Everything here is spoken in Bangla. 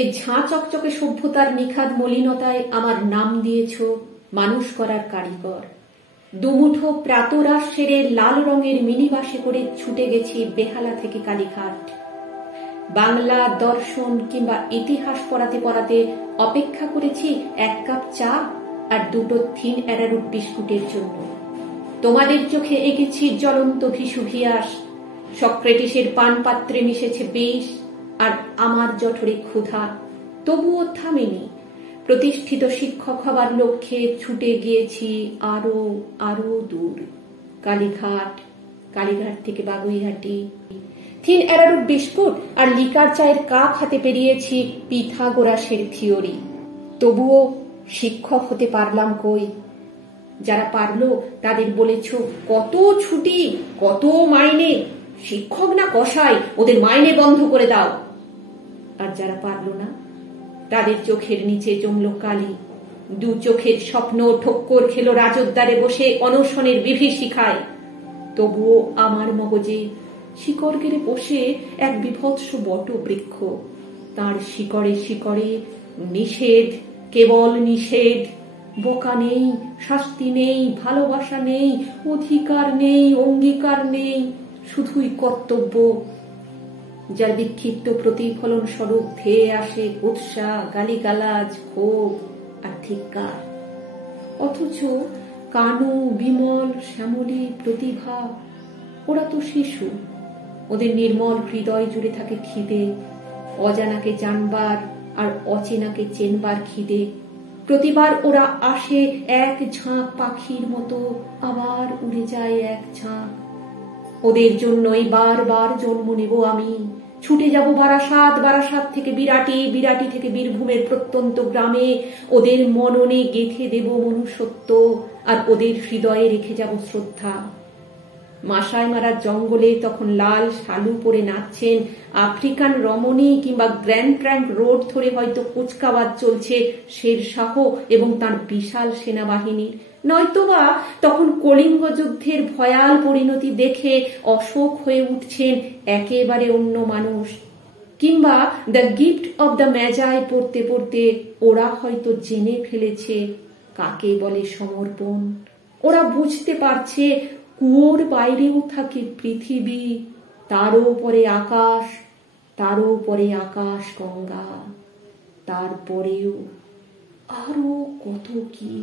এ ঝাঁ চকচকে সভ্যতার নিখাদ মলিনতায় আমার নাম দিয়েছ মানুষ করার কারিগর। দুমুঠো প্রাতরাশ সেরে লাল রঙের মিনিবাসে করে ছুটে গেছি বেহালা থেকে কালীঘাট। বাংলা দর্শন কিংবা ইতিহাস পড়াতে পড়াতে অপেক্ষা করেছি 1 কাপ চা আর 2টো থিন অ্যারারুট বিস্কুটের জন্য। তোমাদের চোখে এঁকেছি জ্বলন্ত ভিসুভিয়াস, সক্রেটিসের পানপাত্রে মিশেছে বিষ, আর আমার জঠরে ক্ষুধা। তবুও থামেনি। প্রতিষ্ঠিত শিক্ষক হবার লক্ষ্যে ছুটে গিয়েছি আরো আরো দূর। কালীঘাট, কালীঘাট থেকে বাগুইহাটি। থিন অ্যারারুট বিস্কুট আর লিকার চায়ের কাপ হাতে পেরিয়েছি পিথাগোরাসের থিওরি। তবুও শিক্ষক হতে পারলাম কই। যারা পারলো তাদের বলেছ কত ছুটি, কত মাইনে, শিক্ষক না কসাই, ওদের মাইনে বন্ধ করে দাও। আর যারা পারলো না তাদের চোখের নিচে জমল কালি। 2 চোখের স্বপ্ন ঠক্কর খেলো রাজদ্বারে বসে অনশনের বিভীষিকায়। তবুও আমার মগজে শিকড় গেড়ে বসে এক বিভৎস বট বৃক্ষ। তার শিকড়ে শিকড়ে নিষেধ, কেবল নিষেধ। বোকা নেই, শাস্তি নেই, ভালোবাসা নেই, অধিকার নেই, অঙ্গীকার নেই, শুধুই কর্তব্য, যার বিক্ষিপ্ত প্রতিফলন স্বরূপ ধেয়ে আসে উৎসাহ, গালিগালাজ, ক্ষোভ আর ধিক্কার। অথচ কানু, বিমল, শ্যামলী, প্রতিভা ওরা তো শিশু। ওদের নির্মল হৃদয় জুড়ে থাকে খিদে, অজানাকে জানবার আর অচেনাকে চেনবার খিদে। প্রতিবার ওরা আসে এক ঝাঁক পাখির মতো, আবার উড়ে যায় এক ঝাঁক। ওদের জন্যই বারবার জন্ম নেব আমি। ছুটে যাব বারাসাত, বারাসাত থেকে বিরাটি, বিরাটি থেকে বীরভূমের প্রত্যন্ত গ্রামে। ওদের মননে গেঁথে দেব মনুষ্যত্ব, আর ওদের হৃদয়ে রেখে যাব শ্রদ্ধা। মাসায় মারার জঙ্গলে তখন লাল শালু পরে নাচছেন আফ্রিকান রমণী, কিংবা গ্র্যান্ড ট্রাঙ্ক রোড ধরে হয়তো কুচকাওয়াজ চলছে শেরশাহ এবং তার বিশাল সেনাবাহিনীর। নয়তোবা তখন কলিঙ্গ যুদ্ধের ভয়াল পরিণতি দেখে অশোক হয়ে উঠছেন একেবারে অন্য মানুষ। কিংবা দ্য গিফট অব দ্য ম্যাজাই পড়তে পড়তে ওরা হয়তো জেনে ফেলেছে কাকে বলে সমর্পণ। ওরা বুঝতে পারছে কুয়োর বাইরেও থাকে পৃথিবী, তারও উপরে আকাশ, তারও উপরে আকাশ গঙ্গা, তারপরেও আরো কত কি।